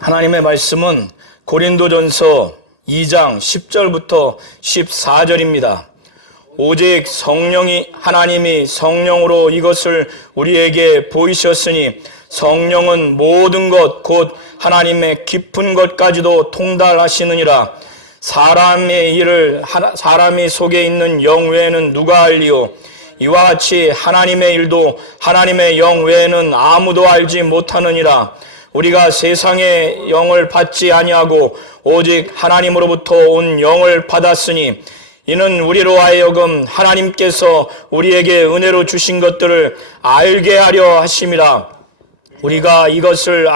하나님의 말씀은 고린도전서 2장 10절부터 14절입니다. 오직 하나님이 성령으로 이것을 우리에게 보이셨으니 성령은 모든 것 곧 하나님의 깊은 것까지도 통달하시느니라. 사람의 일을 사람이 속에 있는 영 외에는 누가 알리요? 이와 같이 하나님의 일도 하나님의 영 외에는 아무도 알지 못하느니라. 우리가 세상의 영을 받지 아니하고 오직 하나님으로부터 온 영을 받았으니 이는 우리로 하여금 하나님께서 우리에게 은혜로 주신 것들을 알게 하려 하심이라. 우리가 이것을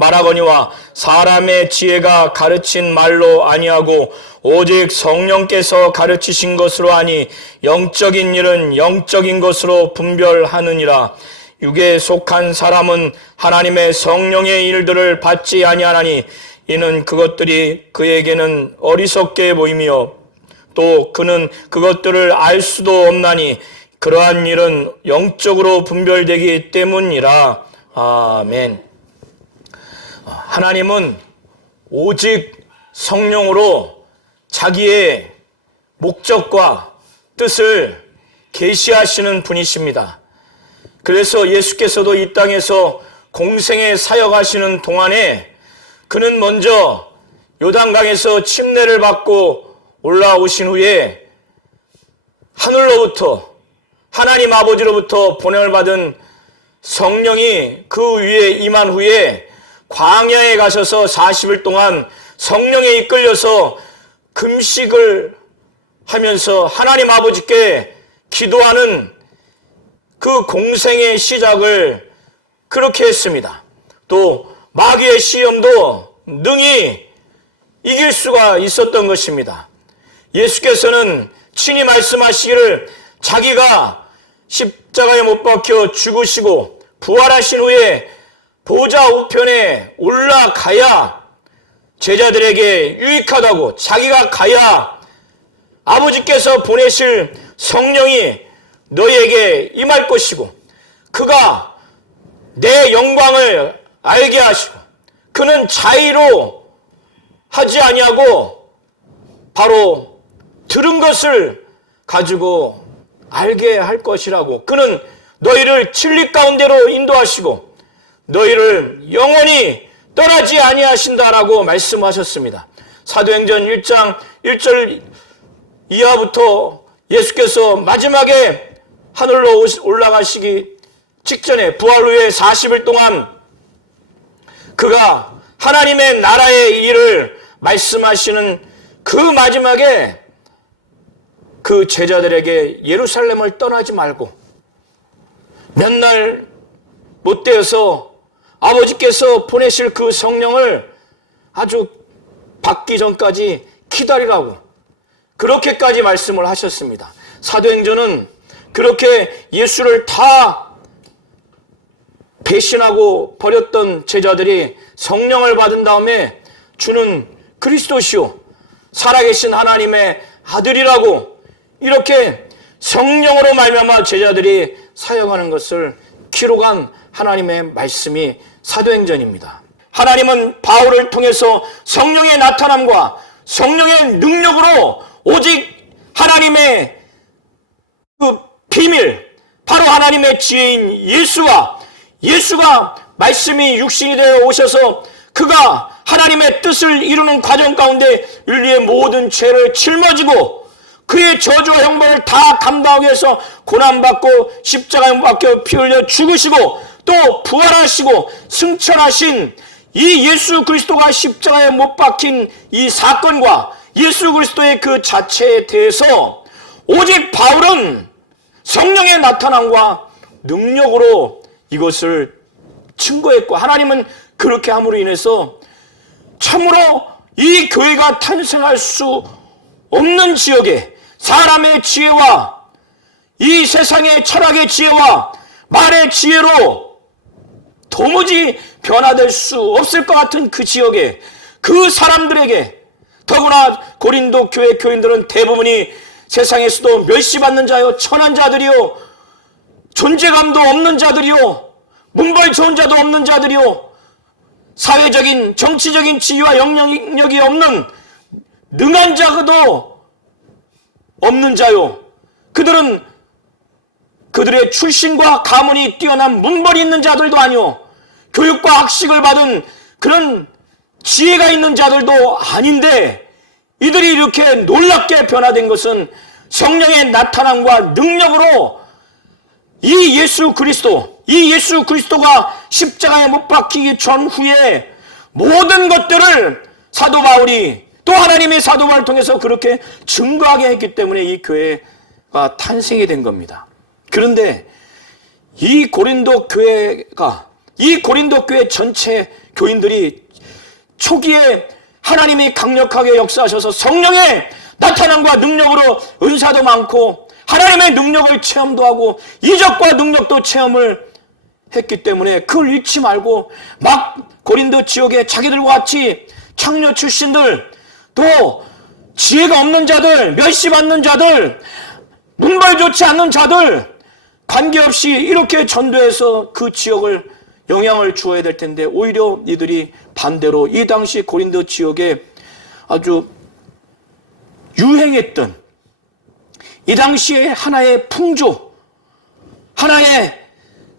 말하거니와 사람의 지혜가 가르친 말로 아니하고 오직 성령께서 가르치신 것으로 하니 영적인 일은 영적인 것으로 분별하느니라. 육에 속한 사람은 하나님의 성령의 일들을 받지 아니하나니 이는 그것들이 그에게는 어리석게 보이며 또 그는 그것들을 알 수도 없나니 그러한 일은 영적으로 분별되기 때문이라. 아멘. 하나님은 오직 성령으로 자기의 목적과 뜻을 계시하시는 분이십니다. 그래서 예수께서도 이 땅에서 공생에 사역하시는 동안에 그는 먼저 요단강에서 침례를 받고 올라오신 후에 하늘로부터 하나님 아버지로부터 보냄을 받은 성령이 그 위에 임한 후에 광야에 가셔서 40일 동안 성령에 이끌려서 금식을 하면서 하나님 아버지께 기도하는 그 공생의 시작을 그렇게 했습니다. 또 마귀의 시험도 능히 이길 수가 있었던 것입니다. 예수께서는 친히 말씀하시기를 자기가 십자가에 못 박혀 죽으시고 부활하신 후에 보좌 우편에 올라가야 제자들에게 유익하다고, 자기가 가야 아버지께서 보내실 성령이 너희에게 임할 것이고 그가 내 영광을 알게 하시고 그는 자의로 하지 아니하고 바로 들은 것을 가지고 알게 할 것이라고, 그는 너희를 진리 가운데로 인도하시고 너희를 영원히 떠나지 아니하신다라고 말씀하셨습니다. 사도행전 1장 1절 이하부터 예수께서 마지막에 하늘로 올라가시기 직전에 부활 후에 40일 동안 그가 하나님의 나라의 일을 말씀하시는 그 마지막에 그 제자들에게 예루살렘을 떠나지 말고 몇 날 못 되어서 아버지께서 보내실 그 성령을 아주 받기 전까지 기다리라고 그렇게까지 말씀을 하셨습니다. 사도행전은 그렇게 예수를 다 배신하고 버렸던 제자들이 성령을 받은 다음에 주는 그리스도시요 살아계신 하나님의 아들이라고 이렇게 성령으로 말미암아 제자들이 사역하는 것을 기록한 하나님의 말씀이 사도행전입니다. 하나님은 바울을 통해서 성령의 나타남과 성령의 능력으로 오직 하나님의 그 비밀, 바로 하나님의 지혜인 예수가 말씀이 육신이 되어 오셔서 그가 하나님의 뜻을 이루는 과정 가운데 인류의 모든 죄를 짊어지고 그의 저주와 형벌을 다 감당하기 위해서 고난받고 십자가에 못 박혀 피 흘려 죽으시고 또 부활하시고 승천하신 이 예수 그리스도가 십자가에 못 박힌 이 사건과 예수 그리스도의 그 자체에 대해서 오직 바울은 성령의 나타남과 능력으로 이것을 증거했고 하나님은 그렇게 함으로 인해서 참으로 이 교회가 탄생할 수 없는 지역에 사람의 지혜와 이 세상의 철학의 지혜와 말의 지혜로 도무지 변화될 수 없을 것 같은 그 지역에 그 사람들에게 더구나 고린도 교회 교인들은 대부분이 세상에서도 멸시받는 자요 천한 자들이요 존재감도 없는 자들이요 문벌 좋은 자도 없는 자들이요 사회적인 정치적인 지위와 영향력이 없는 능한 자도 없는 자요. 그들은 그들의 출신과 가문이 뛰어난 문벌이 있는 자들도 아니요, 교육과 학식을 받은 그런 지혜가 있는 자들도 아닌데, 이들이 이렇게 놀랍게 변화된 것은 성령의 나타남과 능력으로 이 예수 그리스도가 십자가에 못 박히기 전후에 모든 것들을 사도 바울이, 또 하나님의 사도 바울을 통해서 그렇게 증거하게 했기 때문에 이 교회가 탄생이 된 겁니다. 그런데 이 고린도 교회 전체 교인들이 초기에 하나님이 강력하게 역사하셔서 성령의 나타남과 능력으로 은사도 많고 하나님의 능력을 체험도 하고 이적과 능력도 체험을 했기 때문에 그걸 잊지 말고 막 고린도 지역에 자기들과 같이 창녀 출신들, 또 지혜가 없는 자들, 멸시받는 자들, 문벌 좋지 않는 자들 관계없이 이렇게 전도해서 그 지역을 영향을 주어야 될 텐데, 오히려 이들이 반대로 이 당시 고린도 지역에 아주 유행했던 이 당시에 하나의 풍조, 하나의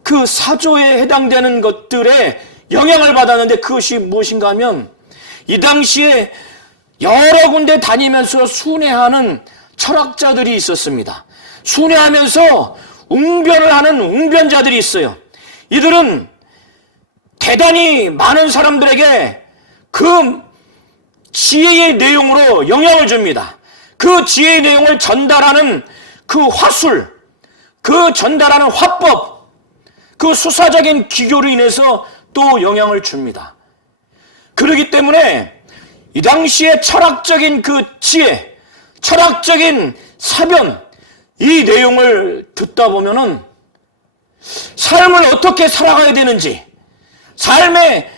그 사조에 해당되는 것들에 영향을 받았는데, 그것이 무엇인가 하면 이 당시에 여러 군데 다니면서 순회하는 철학자들이 있었습니다. 순회하면서 웅변을 하는 웅변자들이 있어요. 이들은 대단히 많은 사람들에게 그 지혜의 내용으로 영향을 줍니다. 그 지혜의 내용을 전달하는 그 화술, 그 전달하는 화법, 그 수사적인 기교로 인해서 또 영향을 줍니다. 그렇기 때문에 이 당시에 철학적인 그 지혜, 철학적인 사변, 이 내용을 듣다 보면은 삶을 어떻게 살아가야 되는지, 삶의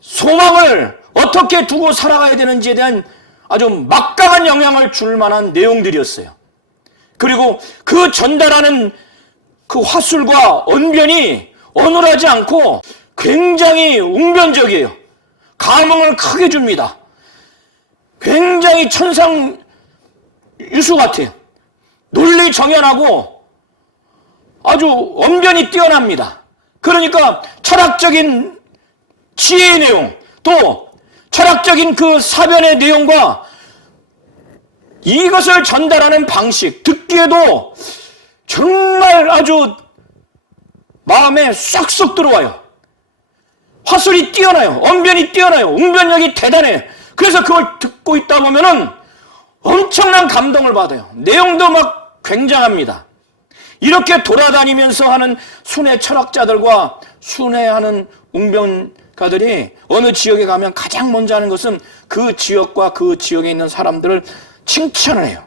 소망을 어떻게 두고 살아가야 되는지에 대한 아주 막강한 영향을 줄 만한 내용들이었어요. 그리고 그 전달하는 그 화술과 언변이 어눌하지 않고 굉장히 웅변적이에요. 감흥을 크게 줍니다. 굉장히 천상유수 같아요. 논리 정연하고 아주 언변이 뛰어납니다. 그러니까 철학적인 지혜의 내용, 또 철학적인 그 사변의 내용과 이것을 전달하는 방식, 듣기에도 정말 아주 마음에 쏙쏙 들어와요. 화술이 뛰어나요. 언변이 뛰어나요. 웅변력이 대단해요. 그래서 그걸 듣고 있다 보면은 엄청난 감동을 받아요. 내용도 막 굉장합니다. 이렇게 돌아다니면서 하는 순회 철학자들과 순회하는 웅변가들이 어느 지역에 가면 가장 먼저 하는 것은 그 지역과 그 지역에 있는 사람들을 칭찬을 해요.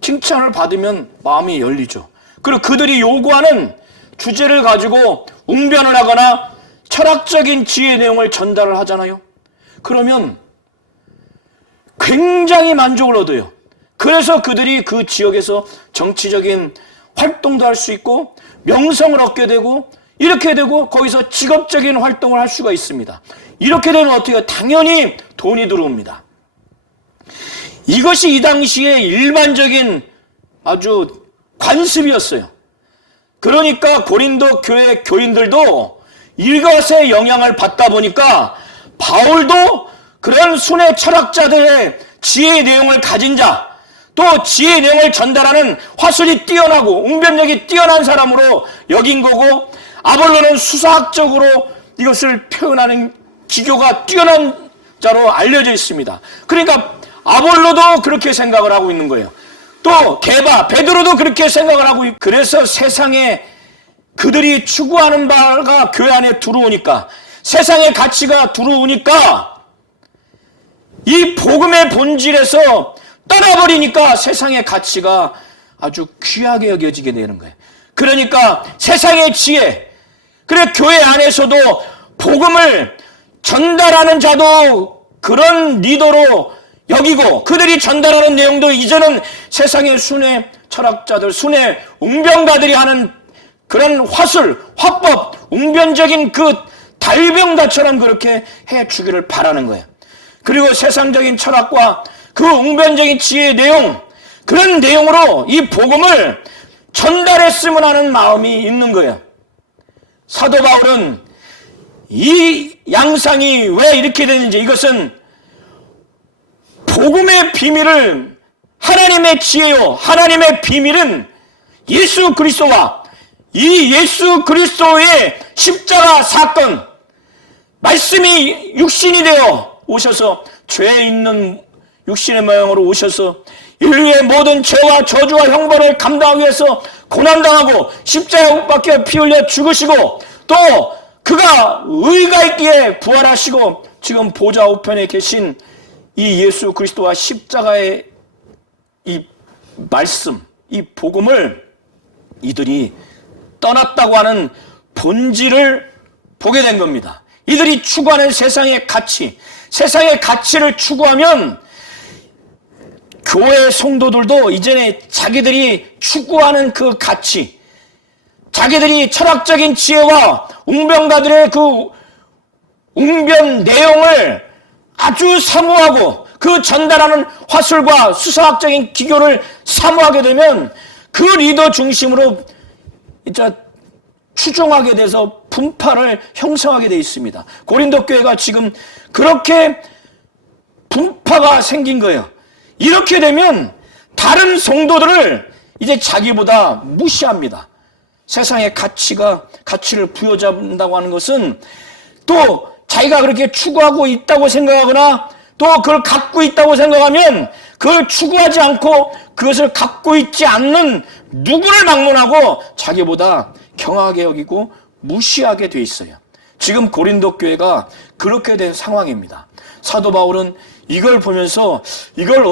칭찬을 받으면 마음이 열리죠. 그리고 그들이 요구하는 주제를 가지고 웅변을 하거나 철학적인 지혜의 내용을 전달을 하잖아요. 그러면 굉장히 만족을 얻어요. 그래서 그들이 그 지역에서 정치적인 활동도 할 수 있고 명성을 얻게 되고 이렇게 되고 거기서 직업적인 활동을 할 수가 있습니다. 이렇게 되면 어떻게 해요? 당연히 돈이 들어옵니다. 이것이 이 당시에 일반적인 아주 관습이었어요. 그러니까 고린도 교회 교인들도 이것에 영향을 받다 보니까 바울도 그런 순회 철학자들의 지혜의 내용을 가진 자, 또 지혜의 내용을 전달하는 화술이 뛰어나고 웅변력이 뛰어난 사람으로 여긴 거고, 아볼로는 수사학적으로 이것을 표현하는 기교가 뛰어난 자로 알려져 있습니다. 그러니까 아볼로도 그렇게 생각을 하고 있는 거예요. 또 게바, 베드로도 그렇게 생각을 하고 있고, 그래서 세상에 그들이 추구하는 바가 교회 안에 들어오니까, 세상의 가치가 들어오니까 이 복음의 본질에서 떠나버리니까 세상의 가치가 아주 귀하게 여겨지게 되는 거예요. 그러니까 세상의 지혜, 그래 교회 안에서도 복음을 전달하는 자도 그런 리더로 여기고, 그들이 전달하는 내용도 이제는 세상의 순회 철학자들, 순회 웅변가들이 하는 그런 화술, 화법, 웅변적인 그 달병다처럼 그렇게 해주기를 바라는 거예요. 그리고 세상적인 철학과 그 웅변적인 지혜의 내용, 그런 내용으로 이 복음을 전달했으면 하는 마음이 있는 거예요. 사도 바울은 이 양상이 왜 이렇게 되는지, 이것은 복음의 비밀을, 하나님의 지혜요, 하나님의 비밀은 예수 그리스도와 이 예수 그리스도의 십자가 사건, 말씀이 육신이 되어 오셔서 죄 있는 육신의 모양으로 오셔서 인류의 모든 죄와 저주와 형벌을 감당하기 위해서 고난당하고 십자가에 못 박혀 피 흘려 죽으시고, 또 그가 의가 있기에 부활하시고 지금 보좌 우편에 계신 이 예수 그리스도와 십자가의 이 말씀, 이 복음을 이들이 떠났다고 하는 본질을 보게 된 겁니다. 이들이 추구하는 세상의 가치, 세상의 가치를 추구하면 교회 성도들도 이전에 자기들이 추구하는 그 가치, 자기들이 철학적인 지혜와 웅변가들의 그 웅변 내용을 아주 사모하고 그 전달하는 화술과 수사학적인 기교를 사모하게 되면 그 리더 중심으로 진짜 추종하게 돼서 분파를 형성하게 돼 있습니다. 고린도 교회가 지금 그렇게 분파가 생긴 거예요. 이렇게 되면 다른 성도들을 이제 자기보다 무시합니다. 세상의 가치를 부여잡는다고 하는 것은 또 자기가 그렇게 추구하고 있다고 생각하거나 또 그걸 갖고 있다고 생각하면 그걸 추구하지 않고 그것을 갖고 있지 않는 누구를 막론하고 자기보다 경하게 여기고 무시하게 돼 있어요. 지금 고린도 교회가 그렇게 된 상황입니다. 사도 바울은 이걸 보면서 이걸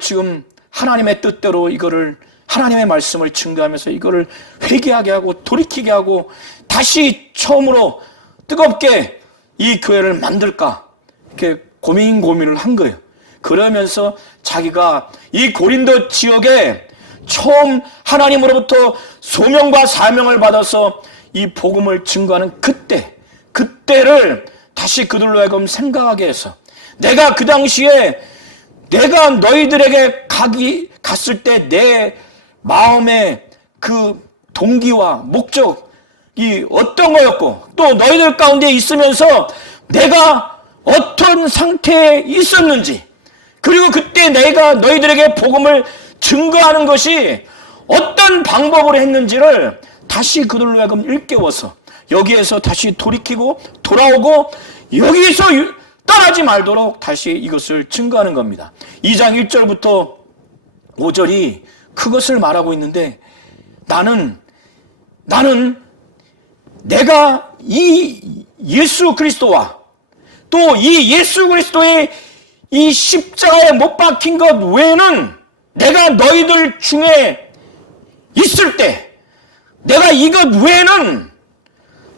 지금 하나님의 뜻대로 이거를 하나님의 말씀을 증거하면서 이거를 회개하게 하고 돌이키게 하고 다시 처음으로 뜨겁게 이 교회를 만들까 이렇게 고민을 한 거예요. 그러면서 자기가 이 고린도 지역에 처음 하나님으로부터 소명과 사명을 받아서 이 복음을 증거하는 그때를 다시 그들로 하여금 생각하게 해서, 내가 그 당시에 내가 너희들에게 갔을 때 내 마음의 그 동기와 목적이 어떤 거였고, 또 너희들 가운데 있으면서 내가 어떤 상태에 있었는지, 그리고 그때 내가 너희들에게 복음을 증거하는 것이 어떤 방법으로 했는지를 다시 그들로 하여금 일깨워서 여기에서 다시 돌이키고 돌아오고 여기서 떠나지 말도록 다시 이것을 증거하는 겁니다. 2장 1절부터 5절이 그것을 말하고 있는데, 나는 내가 이 예수 그리스도와 또 이 예수 그리스도의 이 십자가에 못 박힌 것 외에는 내가 너희들 중에 있을 때 내가 이것 외에는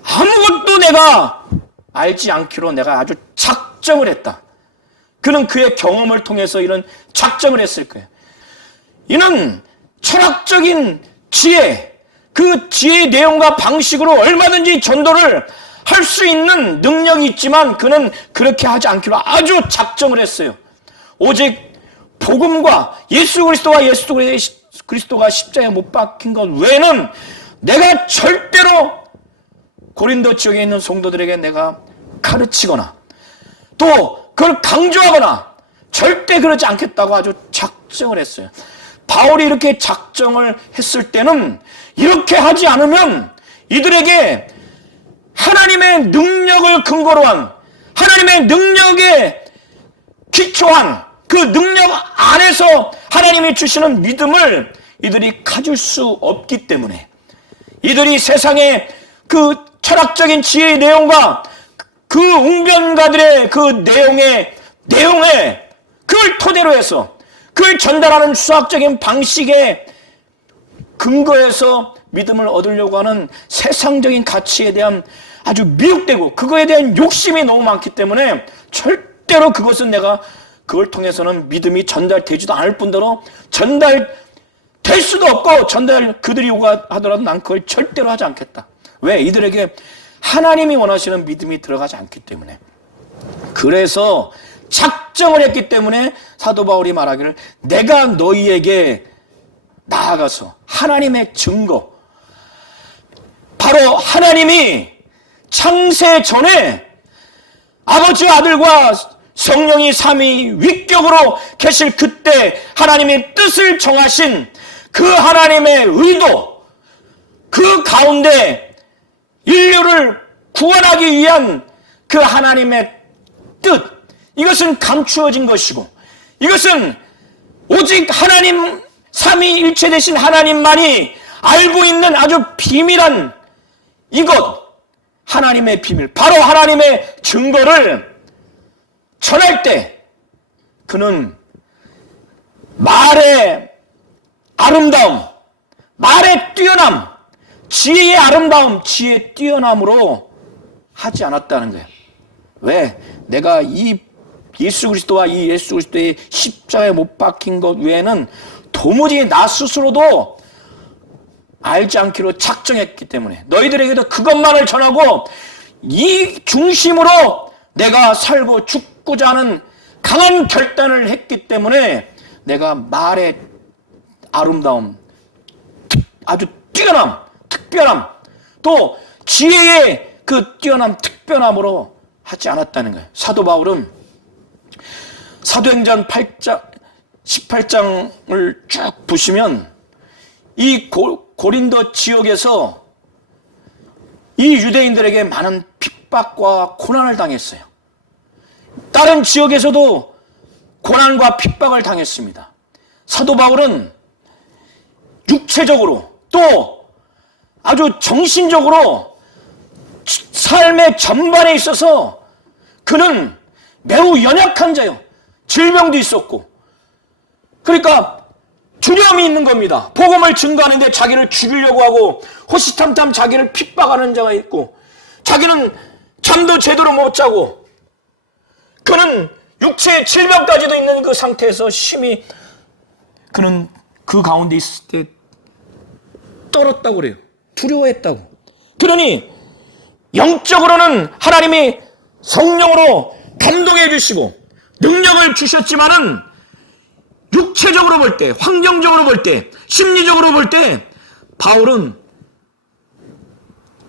아무것도 내가 알지 않기로 내가 아주 작정을 했다. 그는 그의 경험을 통해서 이런 작정을 했을 거예요. 이는 철학적인 지혜, 그 지혜의 내용과 방식으로 얼마든지 전도를 할 수 있는 능력이 있지만 그는 그렇게 하지 않기로 아주 작정을 했어요. 오직 복음과 예수 그리스도가 십자가에 못 박힌 것 외에는 내가 절대로 고린도 지역에 있는 성도들에게 내가 가르치거나 또 그걸 강조하거나 절대 그러지 않겠다고 아주 작정을 했어요. 바울이 이렇게 작정을 했을 때는 이렇게 하지 않으면 이들에게 하나님의 능력을 근거로 한, 하나님의 능력에 기초한 그 능력 안에서 하나님이 주시는 믿음을 이들이 가질 수 없기 때문에, 이들이 세상의 그 철학적인 지혜의 내용과 그 웅변가들의 그 내용에 그걸 토대로 해서 그걸 전달하는 수학적인 방식에 근거해서 믿음을 얻으려고 하는 세상적인 가치에 대한 아주 미혹되고 그거에 대한 욕심이 너무 많기 때문에 절대로 그걸 통해서는 믿음이 전달되지도 않을 뿐더러 전달될 수도 없고 그들이 요구하더라도 난 그걸 절대로 하지 않겠다. 왜? 이들에게 하나님이 원하시는 믿음이 들어가지 않기 때문에, 그래서 작정을 했기 때문에 사도 바울이 말하기를 내가 너희에게 나아가서 하나님의 증거, 바로 하나님이 창세 전에 아버지, 아들과 성령이 삼위 위격으로 계실 그때 하나님의 뜻을 정하신 그 하나님의 의도, 그 가운데 인류를 구원하기 위한 그 하나님의 뜻, 이것은 감추어진 것이고, 이것은 오직 하나님, 삼위일체 되신 하나님만이 알고 있는 아주 비밀한 이것, 하나님의 비밀, 바로 하나님의 증거를 전할 때 그는 말의 아름다움, 말의 뛰어남, 지혜의 아름다움, 지혜의 뛰어남으로 하지 않았다는 거예요. 왜? 내가 이 예수 그리스도와 이 예수 그리스도의 십자가에 못 박힌 것 외에는 도무지 나 스스로도 알지 않기로 작정했기 때문에, 너희들에게도 그것만을 전하고 이 중심으로 내가 살고 죽고자 하는 강한 결단을 했기 때문에 내가 말의 아름다움, 아주 뛰어남, 특별함, 또 지혜의 그 뛰어남, 특별함으로 하지 않았다는 거예요. 사도 바울은 사도행전 18장을 쭉 보시면 이 고린도 지역에서 이 유대인들에게 많은 핍박과 고난을 당했어요. 다른 지역에서도 고난과 핍박을 당했습니다. 사도 바울은 육체적으로 또 아주 정신적으로 삶의 전반에 있어서 그는 매우 연약한 자요. 질병도 있었고, 그러니까 두려움이 있는 겁니다. 복음을 증거하는데 자기를 죽이려고 하고 호시탐탐 자기를 핍박하는 자가 있고, 자기는 잠도 제대로 못 자고, 그는 육체의 질병까지도 있는 그 상태에서 심히 그는 그 가운데 있을 때 떨었다고 그래요. 두려워했다고. 그러니 영적으로는 하나님이 성령으로 감동해 주시고 능력을 주셨지만은 육체적으로 볼 때, 환경적으로 볼 때, 심리적으로 볼 때 바울은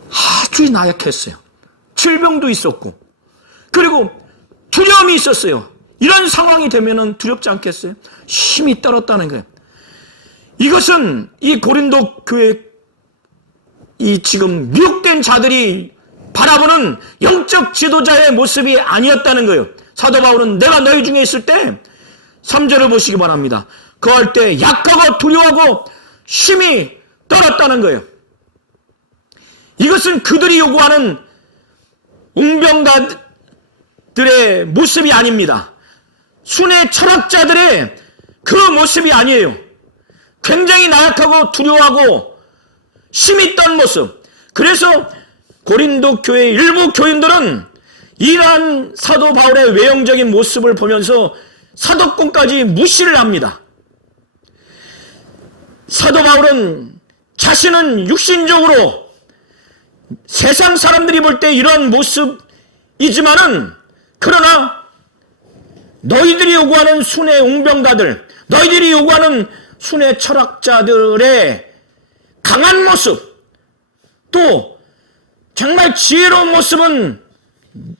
아주 나약했어요. 질병도 있었고, 그리고 두려움이 있었어요. 이런 상황이 되면은 두렵지 않겠어요? 심히 떨었다는 거예요. 이것은 이 고린도 교회 이 지금 미혹된 자들이 바라보는 영적 지도자의 모습이 아니었다는 거예요. 사도 바울은 내가 너희 중에 있을 때 3절을 보시기 바랍니다. 그럴 때 약하고 두려워하고 심히 떨었다는 거예요. 이것은 그들이 요구하는 웅병가들의 모습이 아닙니다. 순회 철학자들의 그 모습이 아니에요. 굉장히 나약하고 두려워하고 심히 떤 모습. 그래서 고린도 교회 일부 교인들은 이러한 사도 바울의 외형적인 모습을 보면서 사도권까지 무시를 합니다. 사도 바울은 자신은 육신적으로 세상 사람들이 볼 때 이러한 모습이지만은, 그러나 너희들이 요구하는 순회 웅병가들, 너희들이 요구하는 순회 철학자들의 강한 모습, 또 정말 지혜로운 모습은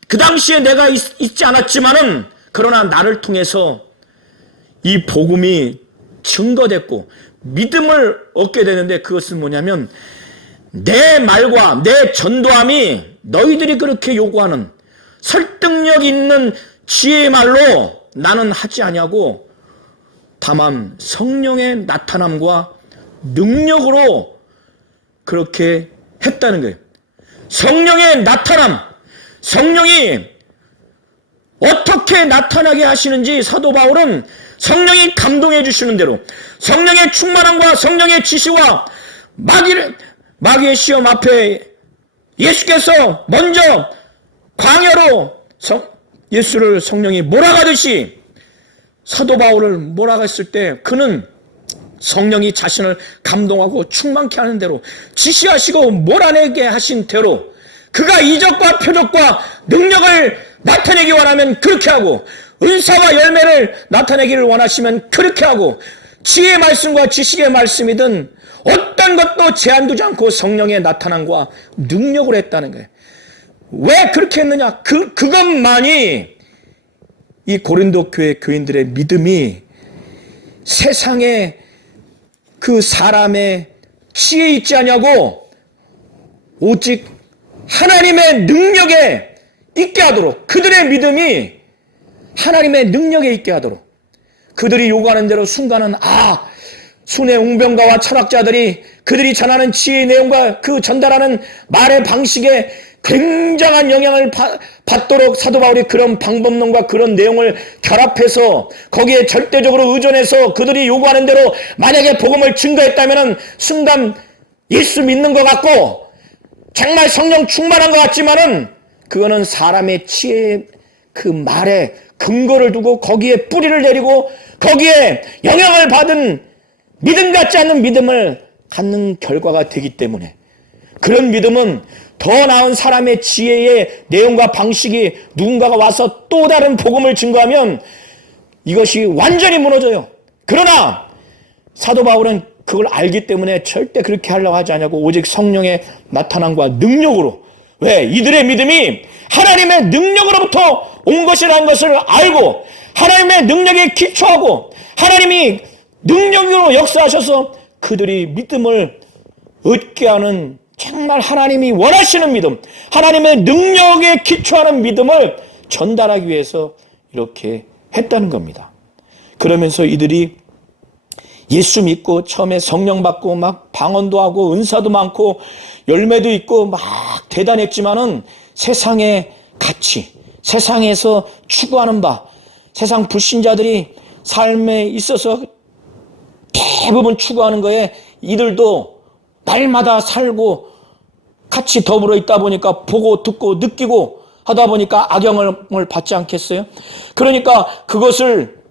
그 당시에 내가 있지 않았지만은, 그러나 나를 통해서 이 복음이 증거됐고 믿음을 얻게 되는데, 그것은 뭐냐면 내 말과 내 전도함이 너희들이 그렇게 요구하는 설득력 있는 지혜의 말로 나는 하지 아니하고 다만 성령의 나타남과 능력으로 그렇게 했다는 거예요. 성령의 나타남, 성령이 어떻게 나타나게 하시는지 사도 바울은 성령이 감동해 주시는 대로, 성령의 충만함과 성령의 지시와 마귀의 시험 앞에 예수께서 먼저 광야로 예수를 성령이 몰아가듯이 사도 바울을 몰아갔을 때 그는 성령이 자신을 감동하고 충만케 하는 대로 지시하시고 몰아내게 하신 대로 그가 이적과 표적과 능력을 나타내기 원하면 그렇게 하고, 은사와 열매를 나타내기를 원하시면 그렇게 하고, 지혜의 말씀과 지식의 말씀이든 어떤 것도 제한 두지 않고 성령의 나타남과 능력을 했다는 거예요. 왜 그렇게 했느냐? 그것만이 이 고린도 교회 교인들의 믿음이 세상에 그 사람의 지혜 있지 않냐고 오직 하나님의 능력에 있게 하도록, 그들의 믿음이 하나님의 능력에 있게 하도록, 그들이 요구하는 대로 순간은 순회 웅병가와 철학자들이 그들이 전하는 지혜의 내용과 그 전달하는 말의 방식에 굉장한 영향을 받도록 사도 바울이 그런 방법론과 그런 내용을 결합해서 거기에 절대적으로 의존해서 그들이 요구하는 대로 만약에 복음을 증거했다면 순간 예수 믿는 것 같고 정말 성령 충만한 것 같지만은 그거는 사람의 지혜의 그 말에 근거를 두고 거기에 뿌리를 내리고 거기에 영향을 받은 믿음 같지 않는 믿음을 갖는 결과가 되기 때문에, 그런 믿음은 더 나은 사람의 지혜의 내용과 방식이 누군가가 와서 또 다른 복음을 증거하면 이것이 완전히 무너져요. 그러나 사도 바울은 그걸 알기 때문에 절대 그렇게 하려고 하지 않냐고, 오직 성령의 나타남과 능력으로. 왜? 이들의 믿음이 하나님의 능력으로부터 온 것이라는 것을 알고 하나님의 능력에 기초하고 하나님이 능력으로 역사하셔서 그들이 믿음을 얻게 하는, 정말 하나님이 원하시는 믿음, 하나님의 능력에 기초하는 믿음을 전달하기 위해서 이렇게 했다는 겁니다. 그러면서 이들이 예수 믿고 처음에 성령 받고 막 방언도 하고 은사도 많고 열매도 있고 막 대단했지만은 세상의 가치, 세상에서 추구하는 바, 세상 불신자들이 삶에 있어서 대부분 추구하는 거에 이들도 날마다 살고 같이 더불어 있다 보니까 보고 듣고 느끼고 하다 보니까 악영을 받지 않겠어요? 그러니까 그것을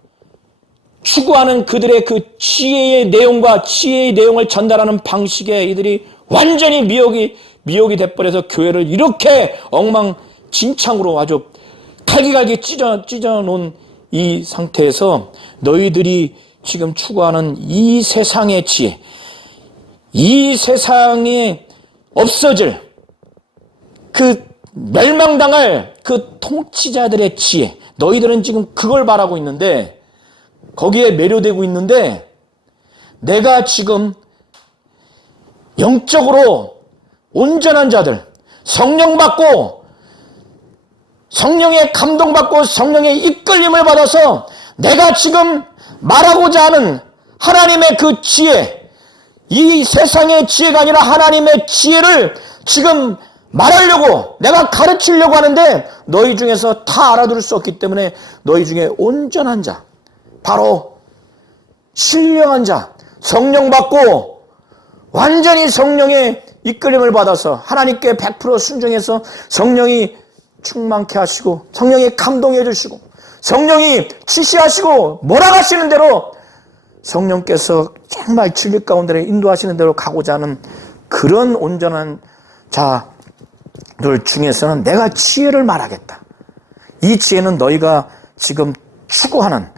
추구하는 그들의 그 지혜의 내용과 지혜의 내용을 전달하는 방식에 이들이 완전히 미혹이 돼버려서 교회를 이렇게 엉망진창으로 아주 갈기갈기 찢어놓은 이 상태에서 너희들이 지금 추구하는 이 세상의 지혜, 이 세상에 없어질 그 멸망당할 그 통치자들의 지혜, 너희들은 지금 그걸 바라고 있는데 거기에 매료되고 있는데, 내가 지금 영적으로 온전한 자들, 성령 받고 성령의 감동받고 성령의 이끌림을 받아서 내가 지금 말하고자 하는 하나님의 그 지혜, 이 세상의 지혜가 아니라 하나님의 지혜를 지금 말하려고 내가 가르치려고 하는데 너희 중에서 다 알아들을 수 없기 때문에 너희 중에 온전한 자, 바로 신령한 자, 성령 받고 완전히 성령의 이끌림을 받아서 하나님께 100% 순종해서 성령이 충만케 하시고 성령이 감동해 주시고 성령이 지시하시고 몰아가시는 대로 성령께서 정말 진리 가운데 인도하시는 대로 가고자 하는 그런 온전한 자들 중에서는 내가 지혜를 말하겠다. 이 지혜는 너희가 지금 추구하는,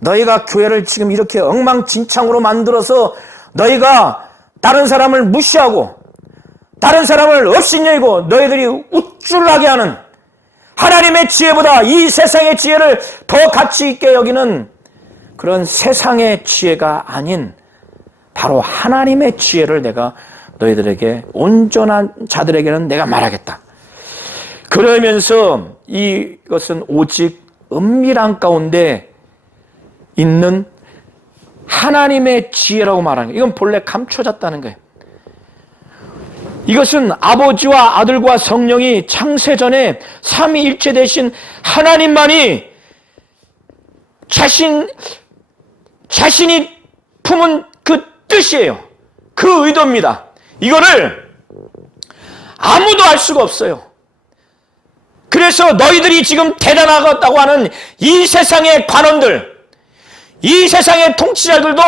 너희가 교회를 지금 이렇게 엉망진창으로 만들어서 너희가 다른 사람을 무시하고 다른 사람을 업신여기고 너희들이 우쭐하게 하는 하나님의 지혜보다 이 세상의 지혜를 더 가치 있게 여기는 그런 세상의 지혜가 아닌 바로 하나님의 지혜를 내가 너희들에게, 온전한 자들에게는 내가 말하겠다. 그러면서 이것은 오직 은밀한 가운데 있는 하나님의 지혜라고 말하는 거예요. 이건 본래 감춰졌다는 거예요. 이것은 아버지와 아들과 성령이 창세전에 삼위일체 되신 하나님만이 자신이 품은 그 뜻이에요. 그 의도입니다. 이거를 아무도 알 수가 없어요. 그래서 너희들이 지금 대단하다고 하는 이 세상의 관원들, 이 세상의 통치자들도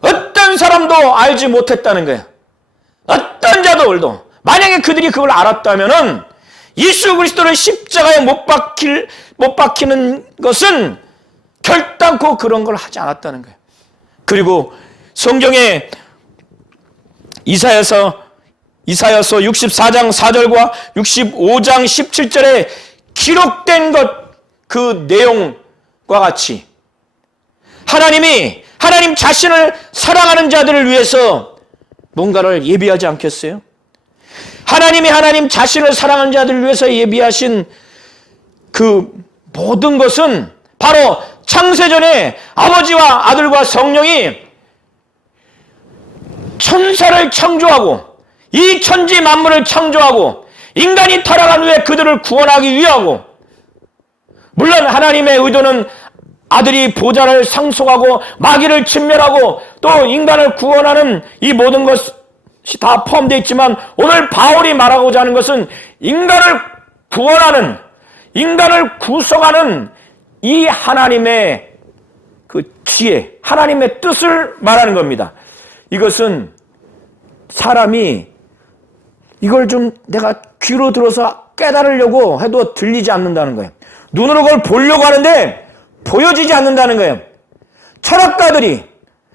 어떤 사람도 알지 못했다는 거예요. 어떤 자들도 만약에 그들이 그걸 알았다면은 예수 그리스도를 십자가에 못 박히는 것은 결단코 그런 걸 하지 않았다는 거예요. 그리고 성경에 이사야서 64장 4절과 65장 17절에 기록된 그 내용과 같이 하나님 자신을 사랑하는 자들을 위해서 뭔가를 예비하지 않겠어요? 하나님 자신을 사랑하는 자들을 위해서 예비하신 그 모든 것은 바로 창세전에 아버지와 아들과 성령이 천사를 창조하고 이 천지 만물을 창조하고 인간이 타락한 후에 그들을 구원하기 위하고, 물론 하나님의 의도는 아들이 보좌를 상속하고 마귀를 진멸하고 또 인간을 구원하는 이 모든 것이 다 포함되어 있지만, 오늘 바울이 말하고자 하는 것은 인간을 구원하는, 인간을 구속하는 이 하나님의 그 지혜, 하나님의 뜻을 말하는 겁니다. 이것은 사람이 이걸 좀 내가 귀로 들어서 깨달으려고 해도 들리지 않는다는 거예요. 눈으로 그걸 보려고 하는데 보여지지 않는다는 거예요. 철학가들이,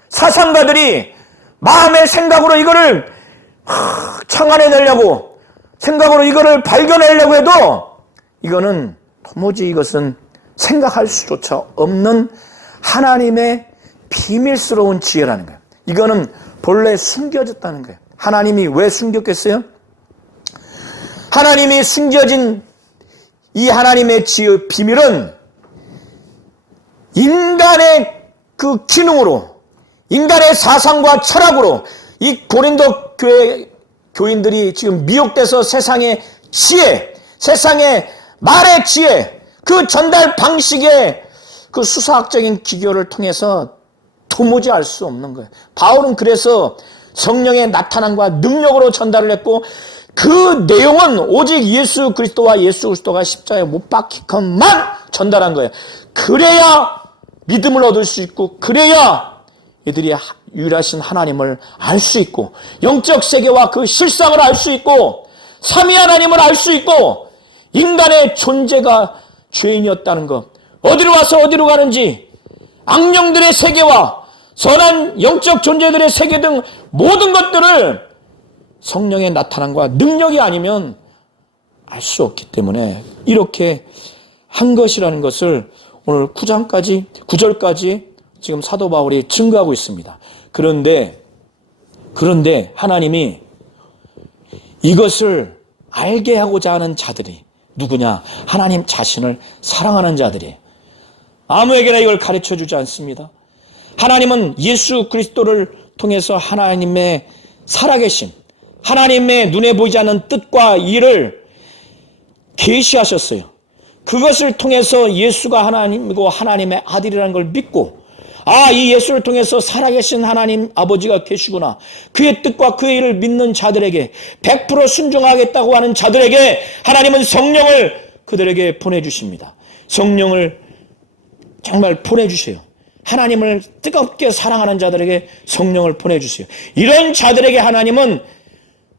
사상가들이 마음의 생각으로 이거를 창안해내려고, 생각으로 이거를 발견하려고 해도 이거는 도무지 이것은 생각할 수조차 없는 하나님의 비밀스러운 지혜라는 거예요. 이거는 본래 숨겨졌다는 거예요. 하나님이 왜 숨겼겠어요? 하나님이 숨겨진 이 하나님의 지혜 비밀은 인간의 그 기능으로, 인간의 사상과 철학으로 이 고린도 교회 교인들이 지금 미혹돼서 세상의 지혜, 세상의 말의 지혜, 그 전달 방식의 그 수사학적인 기교를 통해서 도무지 알 수 없는 거예요. 바울은 그래서 성령의 나타남과 능력으로 전달을 했고, 그 내용은 오직 예수 그리스도와 예수 그리스도가 십자가에 못 박힌 것만 전달한 거예요. 그래야 믿음을 얻을 수 있고, 그래야 이들이 유일하신 하나님을 알 수 있고, 영적 세계와 그 실상을 알 수 있고, 삼위 하나님을 알 수 있고, 인간의 존재가 죄인이었다는 것, 어디로 와서 어디로 가는지, 악령들의 세계와 선한 영적 존재들의 세계 등 모든 것들을 성령의 나타남과 능력이 아니면 알 수 없기 때문에 이렇게 한 것이라는 것을 오늘 9절까지 지금 사도 바울이 증거하고 있습니다. 그런데 하나님이 이것을 알게 하고자 하는 자들이 누구냐? 하나님 자신을 사랑하는 자들이에요. 아무에게나 이걸 가르쳐 주지 않습니다. 하나님은 예수 그리스도를 통해서 하나님의 살아계심, 하나님의 눈에 보이지 않는 뜻과 일을 계시하셨어요. 그것을 통해서 예수가 하나님이고 하나님의 아들이라는 걸 믿고, 이 예수를 통해서 살아계신 하나님 아버지가 계시구나, 그의 뜻과 그의 일을 믿는 자들에게, 100% 순종하겠다고 하는 자들에게 하나님은 성령을 그들에게 보내주십니다. 성령을 정말 보내주세요. 하나님을 뜨겁게 사랑하는 자들에게 성령을 보내주세요. 이런 자들에게 하나님은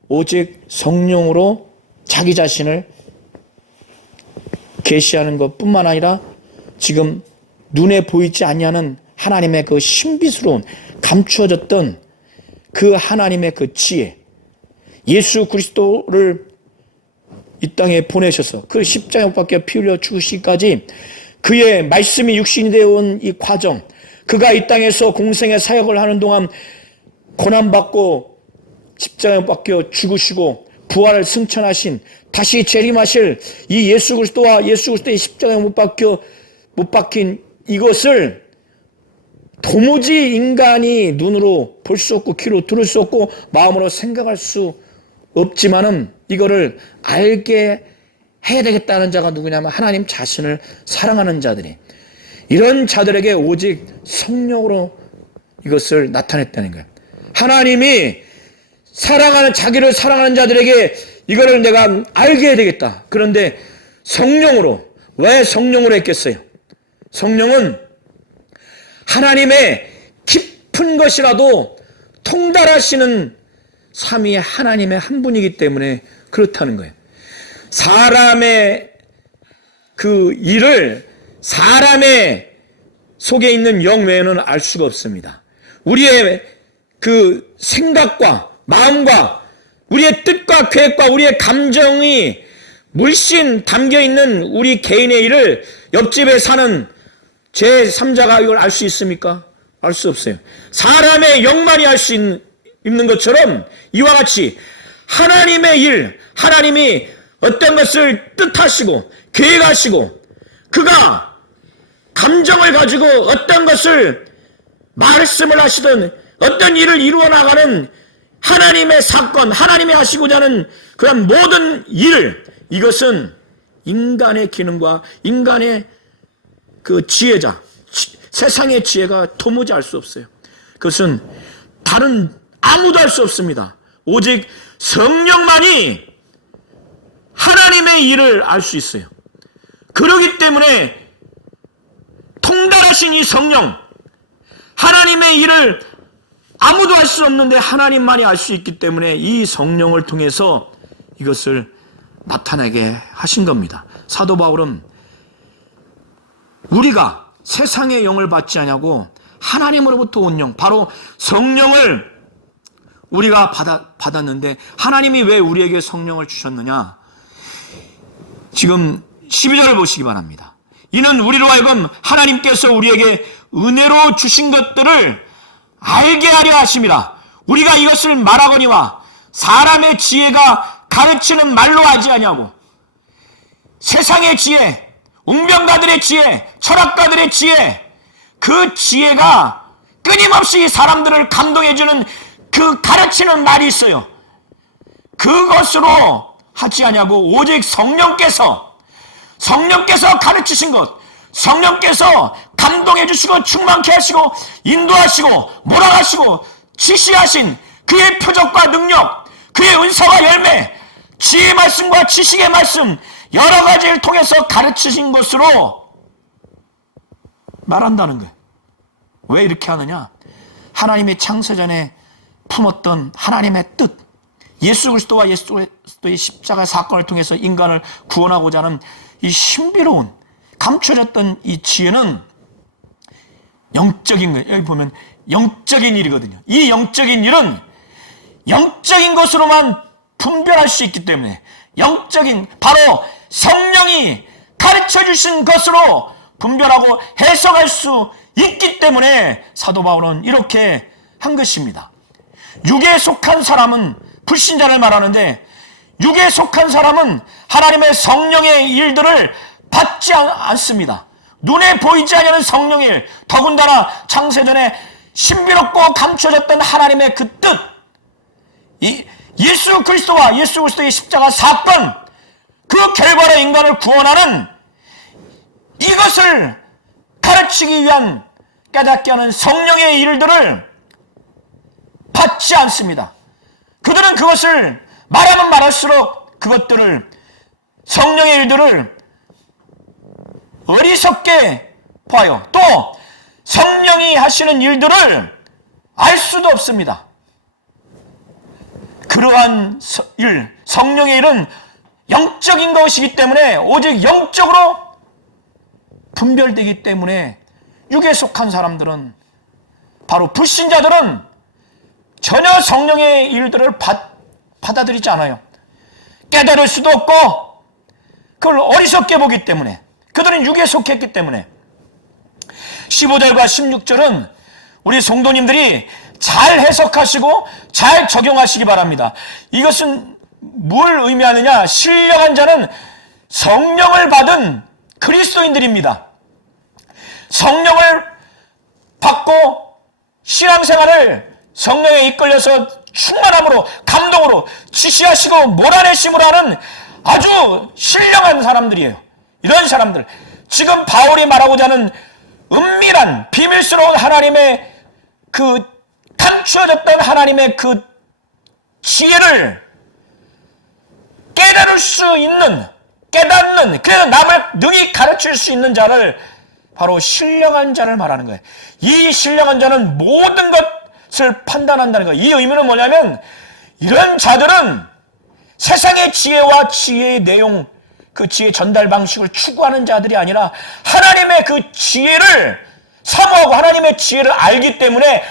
오직 성령으로 자기 자신을 계시하는 것뿐만 아니라 지금 눈에 보이지 아니하는 하나님의 그 신비스러운 감추어졌던 그 하나님의 그 지혜, 예수 그리스도를 이 땅에 보내셔서 그 십자가에 못 박혀 피 흘려 죽으시기까지 그의 말씀이 육신이 되어 온 이 과정, 그가 이 땅에서 공생의 사역을 하는 동안 고난받고 십자가에 못 박혀 죽으시고 부활을 승천하신, 다시 재림하실 이 예수 그리스도와 예수 그리스도의 십자가에 못 박힌 이것을 도무지 인간이 눈으로 볼 수 없고 귀로 들을 수 없고 마음으로 생각할 수 없지만은 이거를 알게 해야 되겠다는 자가 누구냐면 하나님 자신을 사랑하는 자들이, 이런 자들에게 오직 성령으로 이것을 나타냈다는 거예요. 하나님이 자기를 사랑하는 자들에게 이거를 내가 알게 해야 되겠다. 그런데 성령으로, 왜 성령으로 했겠어요? 성령은 하나님의 깊은 것이라도 통달하시는 삼위 하나님의 한 분이기 때문에 그렇다는 거예요. 사람의 그 일을 사람의 속에 있는 영 외에는 알 수가 없습니다. 우리의 그 생각과 마음과 우리의 뜻과 계획과 우리의 감정이 물씬 담겨있는 우리 개인의 일을 옆집에 사는 제3자가 이걸 알 수 있습니까? 알 수 없어요. 사람의 영만이 알 수 있는 것처럼 이와 같이 하나님의 일, 하나님이 어떤 것을 뜻하시고 계획하시고 그가 감정을 가지고 어떤 것을 말씀을 하시든 어떤 일을 이루어 나가는 하나님의 사건, 하나님이 하시고자 하는 그런 모든 일, 이것은 인간의 기능과 인간의 그 지혜자, 세상의 지혜가 도무지 알 수 없어요. 그것은 다른 아무도 알 수 없습니다. 오직 성령만이 하나님의 일을 알 수 있어요. 그렇기 때문에 통달하신 이 성령, 하나님의 일을 아무도 알 수 없는데 하나님만이 알 수 있기 때문에 이 성령을 통해서 이것을 나타나게 하신 겁니다. 사도 바울은 우리가 세상의 영을 받지 않냐고 하나님으로부터 온 영, 바로 성령을 우리가 받았는데 하나님이 왜 우리에게 성령을 주셨느냐? 지금 12절을 보시기 바랍니다. 이는 우리로 하여금 하나님께서 우리에게 은혜로 주신 것들을 알게 하려 하심이라. 우리가 이것을 말하거니와 사람의 지혜가 가르치는 말로 하지 아니하고 세상의 지혜, 웅병가들의 지혜, 철학가들의 지혜, 그 지혜가 끊임없이 사람들을 감동해주는 그 가르치는 말이 있어요. 그것으로 하지 아니하고 오직 성령께서 가르치신 것, 성령께서 감동해 주시고 충만케 하시고 인도하시고 몰아가시고 지시하신 그의 표적과 능력, 그의 은사와 열매, 지혜의 말씀과 지식의 말씀 여러 가지를 통해서 가르치신 것으로 말한다는 거예요. 왜 이렇게 하느냐? 하나님의 창세전에 품었던 하나님의 뜻, 예수 그리스도와 예수 그리스도의 십자가 사건을 통해서 인간을 구원하고자 하는 이 신비로운 감춰졌던 이 지혜는 영적인 거예요. 여기 보면 영적인 일이거든요. 이 영적인 일은 영적인 것으로만 분별할 수 있기 때문에 영적인 바로 성령이 가르쳐 주신 것으로 분별하고 해석할 수 있기 때문에 사도 바울은 이렇게 한 것입니다. 육에 속한 사람은 불신자를 말하는데 육에 속한 사람은 하나님의 성령의 일들을 받지 않습니다. 눈에 보이지 않는 성령의 일, 더군다나 창세전에 신비롭고 감춰졌던 하나님의 그 뜻, 예수 그리스도와 예수 그리스도의 십자가 사건, 그 결과로 인간을 구원하는 이것을 가르치기 위한 깨닫게 하는 성령의 일들을 받지 않습니다. 그들은 그것을 말하면 말할수록 그것들을 성령의 일들을 어리석게 봐요. 또 성령이 하시는 일들을 알 수도 없습니다. 그러한 일, 성령의 일은 영적인 것이기 때문에 오직 영적으로 분별되기 때문에 육에 속한 사람들은 바로 불신자들은 전혀 성령의 일들을 받아들이지 않아요. 깨달을 수도 없고 그걸 어리석게 보기 때문에 그들은 육에 속했기 때문에 15절과 16절은 우리 성도님들이 잘 해석하시고 잘 적용하시기 바랍니다. 이것은 뭘 의미하느냐? 신령한 자는 성령을 받은 그리스도인들입니다. 성령을 받고 신앙생활을 성령에 이끌려서 충만함으로 감동으로 지시하시고 몰아내심으로 하는 아주 신령한 사람들이에요. 이런 사람들, 지금 바울이 말하고자 하는 은밀한 비밀스러운 하나님의 그 감추어졌던 하나님의 그 지혜를 깨달을 수 있는, 깨닫는, 그래서 남을 능히 가르칠 수 있는 자를 바로 신령한 자를 말하는 거예요. 이 신령한 자는 모든 것을 판단한다는 거예요. 이 의미는 뭐냐면 이런 자들은 세상의 지혜와 지혜의 내용, 그 지혜 전달 방식을 추구하는 자들이 아니라 하나님의 그 지혜를 사모하고 하나님의 지혜를 알기 때문에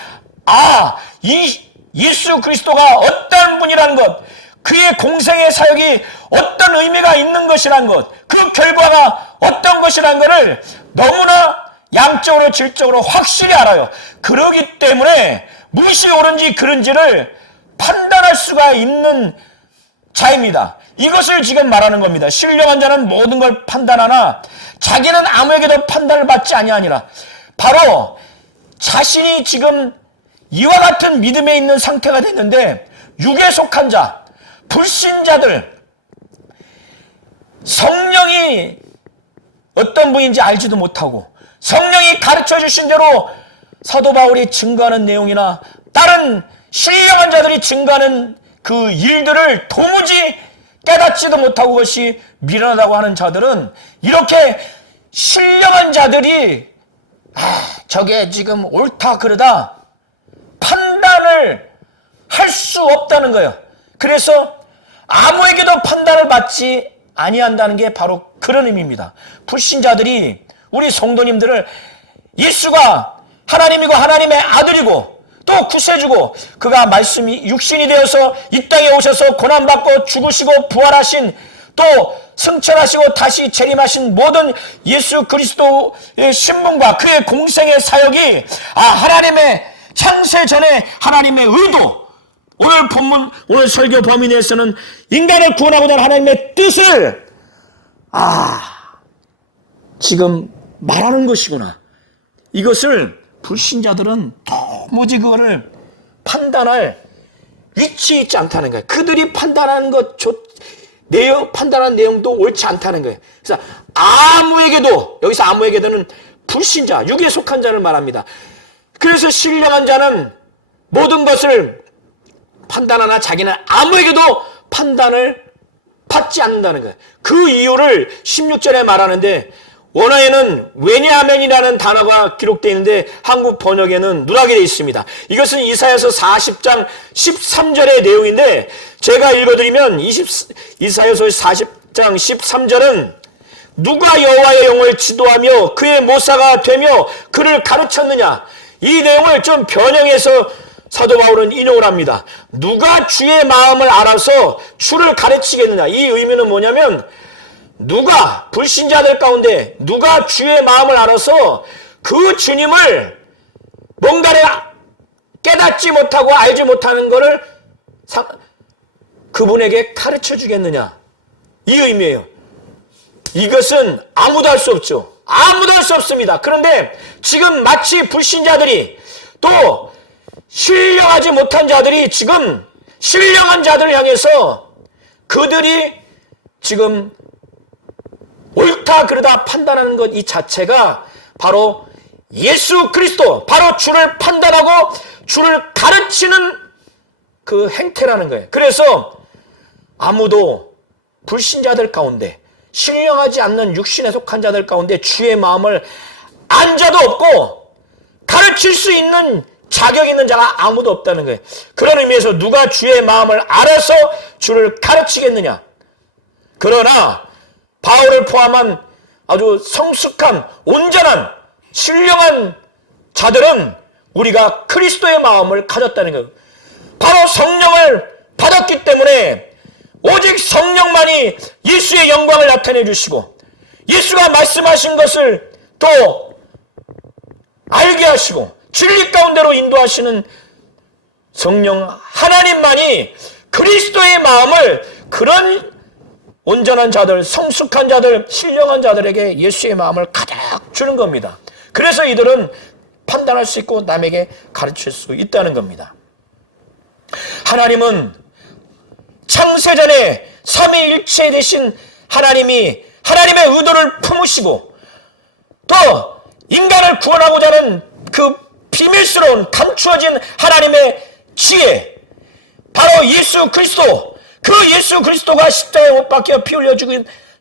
이 예수 그리스도가 어떤 분이라는 것, 그의 공생의 사역이 어떤 의미가 있는 것이라는 것, 그 결과가 어떤 것이라는 것을 너무나 양적으로 질적으로 확실히 알아요. 그러기 때문에 무엇이 옳은지 그른지를 판단할 수가 있는 자입니다. 이것을 지금 말하는 겁니다. 신령한 자는 모든 걸 판단하나 자기는 아무에게도 판단을 받지 아니하니라. 바로 자신이 지금 이와 같은 믿음에 있는 상태가 됐는데 육에 속한 자, 불신자들, 성령이 어떤 분인지 알지도 못하고 성령이 가르쳐 주신 대로 사도 바울이 증거하는 내용이나 다른 신령한 자들이 증거하는 그 일들을 도무지 깨닫지도 못하고 그것이 미련하다고 하는 자들은 이렇게 신령한 자들이 저게 지금 옳다 그러다 판단을 할 수 없다는 거예요. 그래서 아무에게도 판단을 받지 아니한다는 게 바로 그런 의미입니다. 불신자들이 우리 성도님들을 예수가 하나님이고 하나님의 아들이고 또 구세주고 그가 말씀이 육신이 되어서 이 땅에 오셔서 고난받고 죽으시고 부활하신 또 승천하시고 다시 재림하신 모든 예수 그리스도의 신분과 그의 공생의 사역이 하나님의 창세 전에 하나님의 의도, 오늘 본문, 오늘 설교 범위 내에서는 인간을 구원하고자 하는 하나님의 뜻을 지금 말하는 것이구나. 이것을 불신자들은 도무지 그거를 판단할 위치에 있지 않다는 거예요. 그들이 판단하는 판단한 내용도 옳지 않다는 거예요. 그래서 아무에게도, 여기서 아무에게도는 불신자, 육에 속한 자를 말합니다. 그래서 신령한 자는 모든 것을 판단하나 자기는 아무에게도 판단을 받지 않는다는 거예요. 그 이유를 16절에 말하는데 원어에는 왜냐하면이라는 단어가 기록되어 있는데 한국 번역에는 누락이 되어 있습니다. 이것은 이사야서 40장 13절의 내용인데 제가 읽어드리면 이사야서 40장 13절은 누가 여호와의 영을 지도하며 그의 모사가 되며 그를 가르쳤느냐, 이 내용을 좀 변형해서 사도 바울은 인용을 합니다. 누가 주의 마음을 알아서 주를 가르치겠느냐, 이 의미는 뭐냐면 누가, 불신자들 가운데 누가 주의 마음을 알아서 그 주님을 뭔가를 깨닫지 못하고 알지 못하는 것을 그분에게 가르쳐 주겠느냐, 이 의미예요. 이것은 아무도 할 수 없죠. 아무도 할 수 없습니다. 그런데 지금 마치 불신자들이 또 신령하지 못한 자들이 지금 신령한 자들을 향해서 그들이 지금 옳다 그러다 판단하는 것 이 자체가 바로 예수 그리스도, 바로 주를 판단하고 주를 가르치는 그 행태라는 거예요. 그래서 아무도 불신자들 가운데, 신령하지 않는 육신에 속한 자들 가운데 주의 마음을 안 자도 없고 가르칠 수 있는 자격 있는 자가 아무도 없다는 거예요. 그런 의미에서 누가 주의 마음을 알아서 주를 가르치겠느냐. 그러나 바울을 포함한 아주 성숙한 온전한 신령한 자들은 우리가 그리스도의 마음을 가졌다는 거예요. 바로 성령을 받았기 때문에 오직 성령만이 예수의 영광을 나타내 주시고 예수가 말씀하신 것을 또 알게 하시고 진리 가운데로 인도하시는 성령 하나님만이 그리스도의 마음을 그런 온전한 자들, 성숙한 자들, 신령한 자들에게 예수의 마음을 가득 주는 겁니다. 그래서 이들은 판단할 수 있고 남에게 가르칠 수 있다는 겁니다. 하나님은 창세전에 삼위일체 되신 하나님이 하나님의 의도를 품으시고 또 인간을 구원하고자 하는 그 비밀스러운 감추어진 하나님의 지혜, 바로 예수 그리스도, 그 예수 그리스도가 십자가에 못 박혀 피 흘려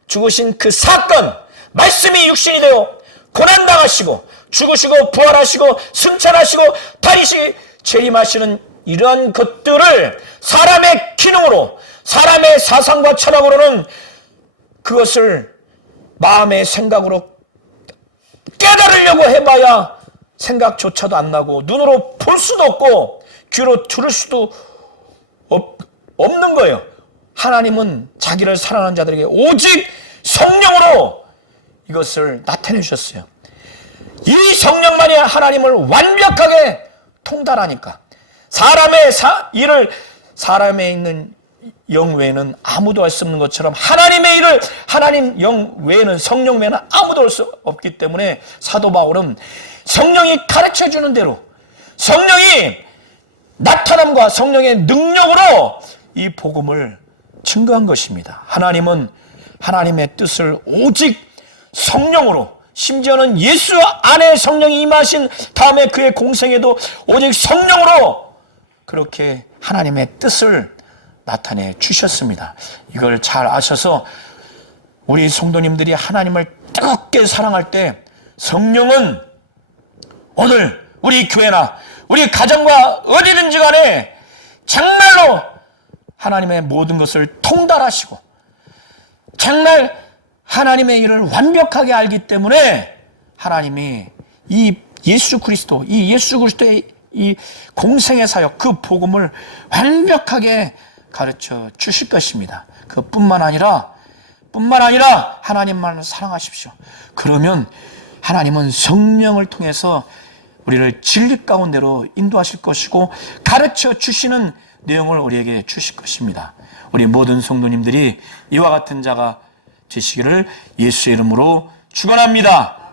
죽으신 그 사건, 말씀이 육신이 되어 고난당하시고 죽으시고 부활하시고 승천하시고 다시 재림하시는 이러한 것들을 사람의 기능으로, 사람의 사상과 철학으로는 그것을 마음의 생각으로 깨달으려고 해봐야 생각조차도 안 나고 눈으로 볼 수도 없고 귀로 들을 수도 없는 거예요. 하나님은 자기를 사랑하는 자들에게 오직 성령으로 이것을 나타내 주셨어요. 이 성령만이 하나님을 완벽하게 통달하니까 사람의 일을 사람에 있는 영 외에는 아무도 할 수 없는 것처럼 하나님의 일을 하나님 영 외에는, 성령 외에는 아무도 할 수 없기 때문에 사도 바울은 성령이 가르쳐 주는 대로 성령이 나타남과 성령의 능력으로 이 복음을 증거한 것입니다. 하나님은 하나님의 뜻을 오직 성령으로, 심지어는 예수 안에 성령이 임하신 다음에 그의 공생에도 오직 성령으로 그렇게 하나님의 뜻을 나타내 주셨습니다. 이걸 잘 아셔서 우리 성도님들이 하나님을 뜨겁게 사랑할 때 성령은 오늘 우리 교회나 우리 가정과 어디든지 간에 정말로 하나님의 모든 것을 통달하시고 정말 하나님의 일을 완벽하게 알기 때문에 하나님이 이 예수 그리스도의 이 공생의 사역, 그 복음을 완벽하게 가르쳐 주실 것입니다. 그뿐만 아니라 하나님만을 사랑하십시오. 그러면 하나님은 성령을 통해서 우리를 진리 가운데로 인도하실 것이고 가르쳐 주시는 내용을 우리에게 주실 것입니다. 우리 모든 성도님들이 이와 같은 자가 되시기를 예수의 이름으로 축원합니다.